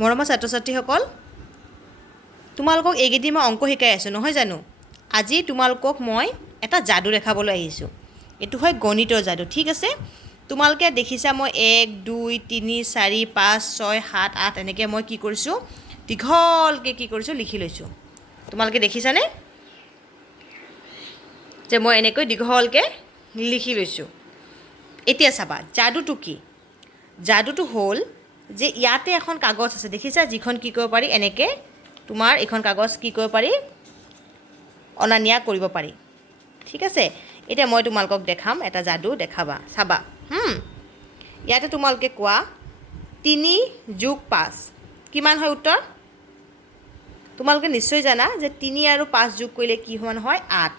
মৰমৰ ছাত্ৰ ছাত্ৰীসকল তোমালোকক এইকেইদিন মই অংক শিকাই আছোঁ নহয় জানো আজি তোমালোকক মই এটা যাদু দেখাবলৈ আহিছোঁ এটো হয় গণিতৰ যাদু ঠিক আছে তোমালোকে দেখিছা মই 1 2 3 4 5 6 7 8 এনেকৈ মই কি কৰিছোঁ দীঘলকৈ কি কৰিছোঁ লিখি লৈছোঁ তোমালোকে দেখিছানে যে মই এনেকৈ দীঘলকৈ লিখি লৈছোঁ এতিয়া চাবা যাদুটো কি যাদুটো হ'ল যে ইয়াতে এখন কাগজ আছে দেখিছা যিখন কি কৰিব পাৰি এনেকৈ তোমাৰ এখন কাগজ কি কৰিব পাৰি অনা নিয়া কৰিব পাৰি ঠিক আছে এতিয়া মই তোমালোকক দেখাম এটা যাদু দেখাবা চাবা ইয়াতে তোমালোকে কোৱা 3 + 5 কিমান হয় উত্তৰ তোমালোকে নিশ্চয় জানা যে 3 আৰু 5 যোগ কৰিলে কি সমান হয় 8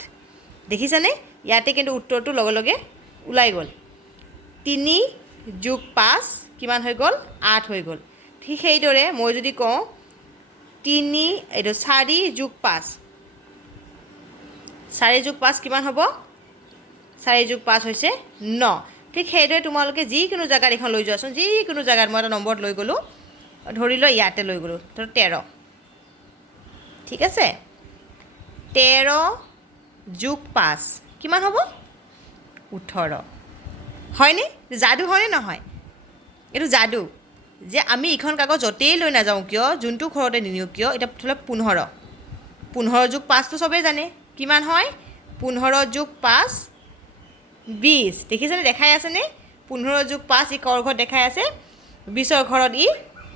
দেখিছানে ইয়াতে কিন্তু উত্তৰটো লগে লগে ওলাই গ'ল 3 + 5 কিমান হৈ গ'ল 8 হৈ গ'ল ঠিক সেইদৰে মই যদি কওঁ 3 এইটো 4 + 5 4 + 5 কিমান হ'ব 4 + 5 হৈছে 9 ঠিক সেইদৰে তোমালোকে যিকোনো জায়গাত এখন লৈ যোৱাচোন যিকোনো জায়গাত মই এটা নম্বৰ লৈ গ'লোঁ ধৰি লওঁ ইয়াতে লৈ গ'লোঁ ধৰ 13 ঠিক আছে 13 + 5 কিমান হ'ব 18 হয়নে যাদু হয়নে নহয় এইটো যাদু যে আমি এখন কাগজ য'তেই লৈ নাযাওঁ কিয় যোনটো ঘৰতে নিনিওঁ কিয় এটা ধৰি লওক 15 + 5 তো চবেই জানে কিমান হয় 15 + 5 20 দেখিছেনে দেখাই আছেনে 15 + 5 ই কৰ ঘৰত দেখাই আছে 20ৰ ঘৰত ই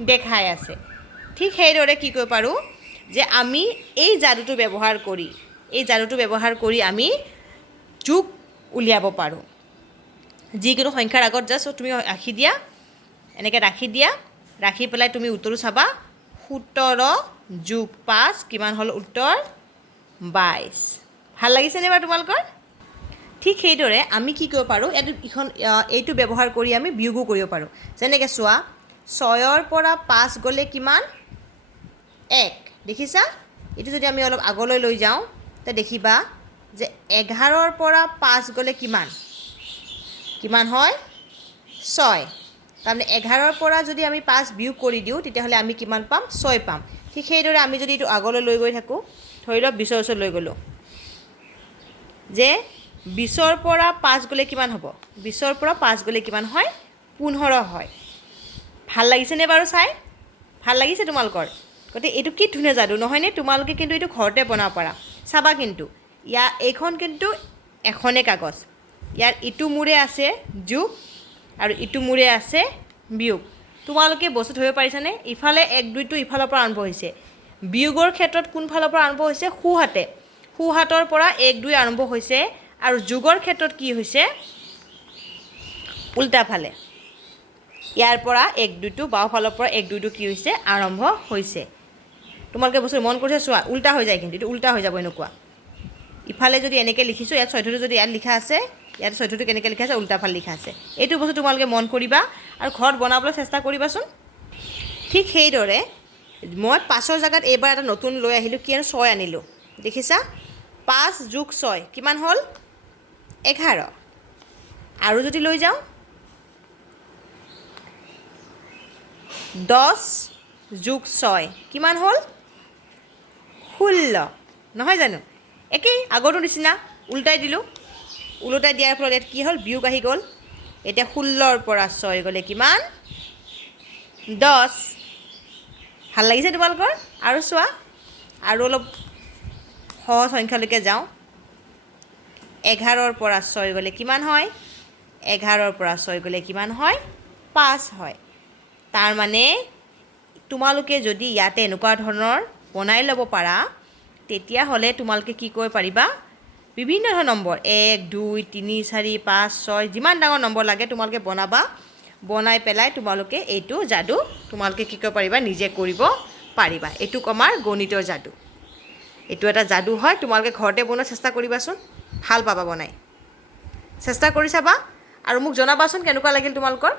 দেখাই আছে ঠিক সেইদৰে কি কৰিব পাৰোঁ যে আমি এই যাদুটো ব্যৱহাৰ কৰি আমি যোগ উলিয়াব পাৰোঁ যিকোনো সংখ্যাৰ আগত জাষ্ট তুমি ৰাখি দিয়া এনেকৈ ৰাখি পেলাই তুমি উত্তৰটো চাবা 17 + 5 কিমান হ'ল উত্তৰ 22 ভাল লাগিছেনে বাৰু তোমালোকৰ ঠিক সেইদৰে আমি কি কৰিব পাৰোঁ এইটো ব্যৱহাৰ কৰি আমি বিয়োগো কৰিব পাৰোঁ যেনেকৈ চোৱা 6ৰ পৰা 5 গ'লে কিমান 1 দেখিছা এইটো যদি আমি অলপ আগলৈ লৈ যাওঁ তে দেখিবা যে 11ৰ পৰা 5 গ'লে কিমান হয় 6 তাৰমানে 11ৰ পৰা যদি আমি 5 বিয়োগ কৰি দিওঁ তেতিয়াহ'লে আমি কিমান পাম 6 পাম ঠিক সেইদৰে আমি যদি এইটো আগলৈ লৈ গৈ থাকোঁ ধৰি লওক 20ৰ ওচৰত লৈ গ'লোঁ যে 20ৰ পৰা 5 গ'লে কিমান হ'ব 20ৰ পৰা 5 গ'লে কিমান হয় 15 হয় ভাল লাগিছেনে বাৰু চাই ভাল লাগিছে তোমালোকৰ গতিকে এইটো কি ধুনীয়া যাদু নহয়নে তোমালোকে কিন্তু এইটো ঘৰতে বনাব পাৰা চাবা কিন্তু এইখন কিন্তু এখনে কাগজ ইয়াৰ ইটো মূৰে আছে যোগ আৰু ইটো মূৰে আছে বিয়োগ তোমালোকে বস্তু ধৰিব পাৰিছানে ইফালে 1 2 টো ইফালৰ পৰা আৰম্ভ হৈছে বিয়োগৰ ক্ষেত্ৰত কোন ফালৰ পৰা আৰম্ভ হৈছে সোঁহাতৰ পৰা 1 2 আৰম্ভ হৈছে আৰু যোগৰ ক্ষেত্ৰত কি হৈছে উল্টা ফালে ইয়াৰ পৰা 1 2 টো বাও ফালৰ পৰা 1 2 টো কি হৈছে আৰম্ভ হৈছে তোমালোকে বস্তু মন কৰিছে চোৱা উল্টা হৈ যায় কিন্তু এইটো উল্টা হৈ যাব এনেকুৱা ইফালে যদি এনেকৈ লিখিছোঁ ইয়াত 14টো যদি ইয়াত লিখা আছে ইয়াত 14টো কেনেকৈ লিখা আছে উল্টা ফাল লিখা আছে এইটো বস্তু তোমালোকে মন কৰিবা আৰু ঘৰত বনাবলৈ চেষ্টা কৰিবাচোন ঠিক সেইদৰে মই 5ৰ জেগাত এইবাৰ এটা নতুন লৈ আহিলোঁ কি 6 আনিলোঁ দেখিছা 5 + 6 কিমান হ'ল 11 আৰু যদি লৈ যাওঁ 10 + 6 কিমান হ'ল 16 নহয় জানো একেই আগৰটো নিচিনা উল্টাই দিলোঁ ওলোটাই দিয়াৰ ফলত ইয়াত কি হ'ল বিয়োগ আহি গ'ল এতিয়া 16ৰ পৰা 6 গ'লে কিমান 10 ভাল লাগিছে তোমালোকৰ আৰু চোৱা আৰু অলপ সহজ সংখ্যালৈকে যাওঁ 11ৰ পৰা 6 গ'লে কিমান হয় 11ৰ পৰা 6 গ'লে কিমান হয় 5 হয় তাৰমানে তোমালোকে যদি ইয়াতে এনেকুৱা ধৰণৰ বনাই ল'ব পাৰা তেতিয়াহ'লে তোমালোকে কি কৰিব পাৰিবা বিভিন্ন ধৰণৰ নম্বৰ 1 2 3 4 5 6 যিমান ডাঙৰ নম্বৰ লাগে তোমালোকে বনাই পেলাই তোমালোকে এইটো যাদু তোমালোকে কি কৰিব পাৰিবা নিজে কৰিব পাৰিবা এইটোক আমাৰ গণিতৰ যাদু এইটো এটা যাদু হয় তোমালোকে ঘৰতে বনোৱাৰ চেষ্টা কৰিবাচোন ভাল পাবা বনাই চেষ্টা কৰি চাবা আৰু মোক জনাবাচোন কেনেকুৱা লাগিল তোমালোকৰ